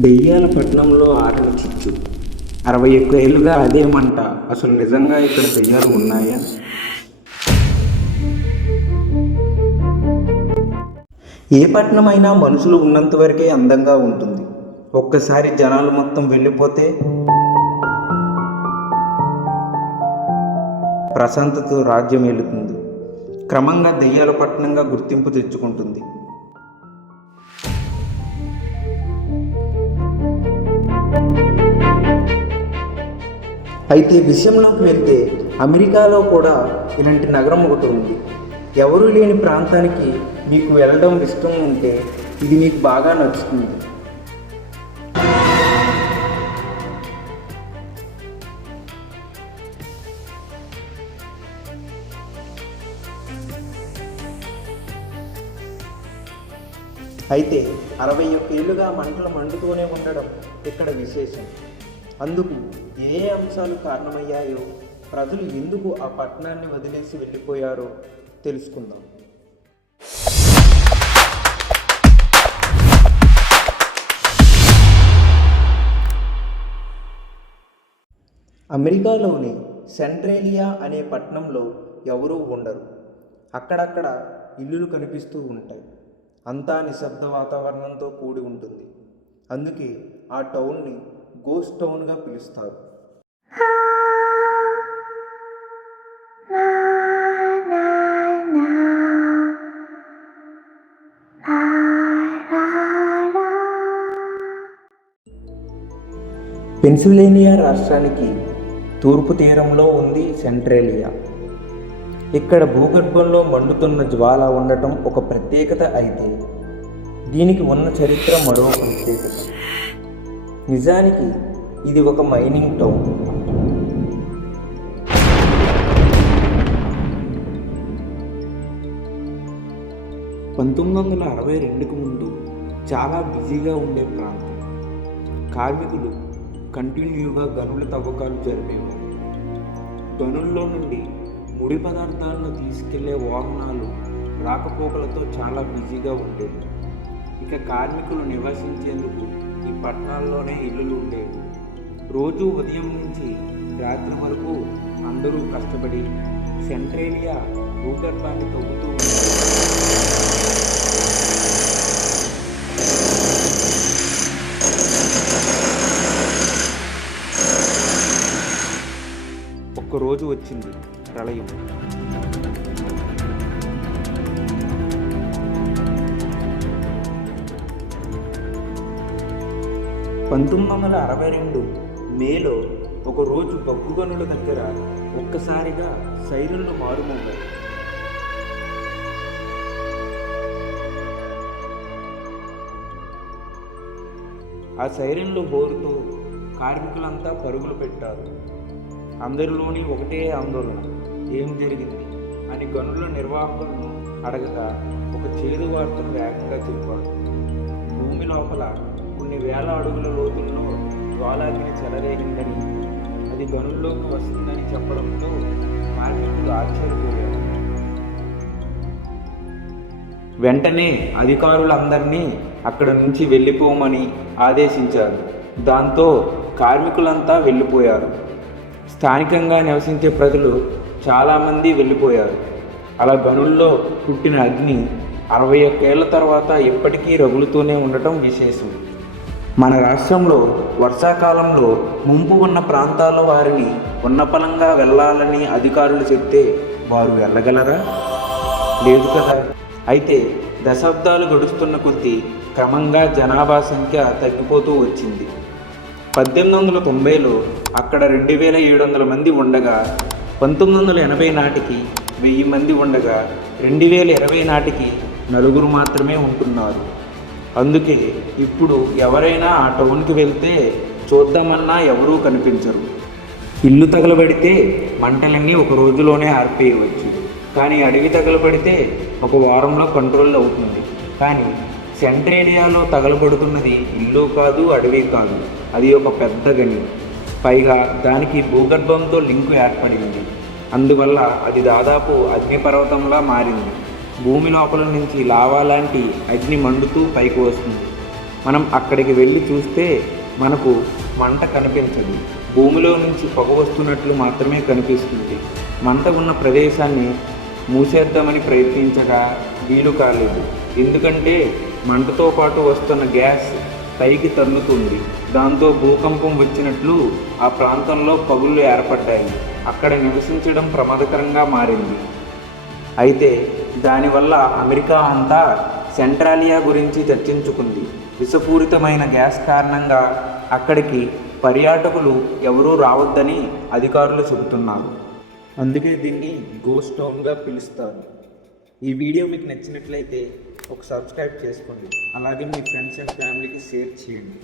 దెయ్యాల పట్నంలో ఆటలు చిచ్చు 61 ఏళ్ళుగా అదే మంట. అసలు నిజంగా ఇక్కడ దెయ్యాలు ఉన్నాయా? ఏ పట్నం అయినా మనుషులు ఉన్నంత వరకే అందంగా ఉంటుంది. ఒక్కసారి జనాలు మొత్తం వెళ్ళిపోతే ప్రశాంతతతో రాజ్యం ఏలుతుంది. క్రమంగా దెయ్యాల పట్టణంగా గుర్తింపు తెచ్చుకుంటుంది. అయితే విషయంలోకి వెళ్తే అమెరికాలో కూడా ఇలాంటి నగరం ఒకటి ఉంది. ఎవరూ లేని ప్రాంతానికి మీకు వెళ్ళడం ఇష్టం ఉంటే ఇది మీకు బాగా నచ్చుతుంది. అయితే 61 ఏళ్ళుగా మంటలు మండుతూనే ఉండడం ఇక్కడ విశేషం. అందుకు ఏ అంశాలు కారణమయ్యాయో, ప్రజలు ఎందుకు ఆ పట్టణాన్ని వదిలేసి వెళ్ళిపోయారో తెలుసుకుందాం. అమెరికాలోని సెంట్రేలియా అనే పట్టణంలో ఎవరూ ఉండరు. అక్కడక్కడ ఇల్లులు కనిపిస్తూ ఉంటాయి. అంతా నిశ్శబ్ద వాతావరణంతో కూడి ఉంటుంది. అందుకే ఆ టౌన్ని గోస్ట్ టౌన్గా పిలుస్తారు. పెన్సిల్వేనియా రాష్ట్రానికి తూర్పు తీరంలో ఉంది సెంట్రేలియా. ఇక్కడ భూగర్భంలో మండుతున్న జ్వాల ఉండటం ఒక ప్రత్యేకత. అయితే దీనికి ఉన్న చరిత్ర మరో ప్రత్యేకత. నిజానికి ఇది ఒక మైనింగ్ టౌన్. (1962) ముందు చాలా బిజీగా ఉండే ప్రాంతం. కార్మికులు కంటిన్యూగా గనుల తవ్వకాలు జరిపేవారు. గనుల్లో నుండి ముడి పదార్థాలను తీసుకెళ్లే వాహనాలు రాకపోకలతో చాలా బిజీగా ఉండేవి. ఇక కార్మికులు నివసించేందుకు ఈ పట్టణాల్లోనే ఇల్లులు ఉండేవి. రోజు ఉదయం నుంచి రాత్రి వరకు అందరూ కష్టపడి సెంట్రేలియా భూగర్భాన్ని తవ్వుతూ ఉంటారు. ఒక్కరోజు వచ్చింది ప్రళయం. (1962) మేలో ఒకరోజు బొగ్గు గనుల దగ్గర ఒక్కసారిగా సైరన్లు మారుమోగాయి. ఆ సైరన్లు హోరుతో కార్మికులంతా పరుగులు పెట్టారు. అందరిలోని ఒకటే ఆందోళన, ఏం జరిగింది అని గనుల నిర్వాహకులను అడగగా ఒక చేదు వార్తను వేగంగా చెప్పాడు. భూమి లోపల కొన్ని వేల అడుగుల లోతుల్లో జ్వాలాగ్ని చెలరేగిందని, అది గనుల్లోకి వస్తుందని చెప్పడంతో కార్మికులు ఆశ్చర్యపోయారు. వెంటనే అధికారులందరినీ అక్కడ నుంచి వెళ్ళిపోమని ఆదేశించారు. దాంతో కార్మికులంతా వెళ్ళిపోయారు. స్థానికంగా నివసించే ప్రజలు చాలామంది వెళ్ళిపోయారు. అలా గనుల్లో పుట్టిన అగ్ని 61 ఏళ్ల తర్వాత ఎప్పటికీ రగులుతూనే ఉండటం విశేషం. మన రాష్ట్రంలో వర్షాకాలంలో ముంపు ఉన్న ప్రాంతాల వారిని ఉన్నపలంగా వెళ్ళాలని అధికారులు చెప్తే వారు వెళ్ళగలరా? లేదు కదా. అయితే దశాబ్దాలు గడుస్తున్న కొద్దీ క్రమంగా జనాభా సంఖ్య తగ్గిపోతూ వచ్చింది. 1890లో అక్కడ 2700 మంది ఉండగా, 1980 నాటికి 1000 మంది ఉండగా, 2020 నాటికి 4 మాత్రమే ఉంటున్నారు. అందుకే ఇప్పుడు ఎవరైనా ఆ టౌన్కి వెళ్తే చూద్దామన్నా ఎవరూ కనిపించరు. ఇల్లు తగలబడితే మంటలన్నీ ఒక రోజులోనే ఆర్పేయవచ్చు. కానీ అడవి తగలబడితే ఒక వారంలో కంట్రోల్ అవుతుంది. కానీ సెంట్రేలియాలో తగలబడుతున్నది ఇల్లు కాదు, అడవి కాదు, అది ఒక పెద్ద గని. పైగా దానికి భూగర్భంతో లింకు ఏర్పడింది. అందువల్ల అది దాదాపు అగ్నిపర్వతంలా మారింది. భూమి లోపల నుంచి లావా లాంటి అగ్ని మండుతూ పైకి వస్తుంది. మనం అక్కడికి వెళ్ళి చూస్తే మనకు మంట కనిపించదు. భూమిలో నుంచి పొగ వస్తున్నట్లు మాత్రమే కనిపిస్తుంది. మంట ఉన్న ప్రదేశాన్ని మూసేద్దామని ప్రయత్నించగా వీలు కాలేదు. ఎందుకంటే మంటతో పాటు వస్తున్న గ్యాస్ పైకి తన్నుతుంది. దాంతో భూకంపం వచ్చినట్లు ఆ ప్రాంతంలో పగుళ్ళు ఏర్పడ్డాయి. అక్కడ నివసించడం ప్రమాదకరంగా మారింది. అయితే దానివల్ల అమెరికా అంతా సెంట్రాలియా గురించి చర్చించుకుంది. విషపూరితమైన గ్యాస్ కారణంగా అక్కడికి పర్యాటకులు ఎవరూ రావద్దని అధికారులు చెబుతున్నారు. అందుకే దీన్ని గోస్ట్ టౌన్గా పిలుస్తారు. ఈ వీడియో మీకు నచ్చినట్లయితే ఒక సబ్స్క్రైబ్ చేసుకోండి. అలాగే మీ ఫ్రెండ్స్ అండ్ ఫ్యామిలీకి షేర్ చేయండి.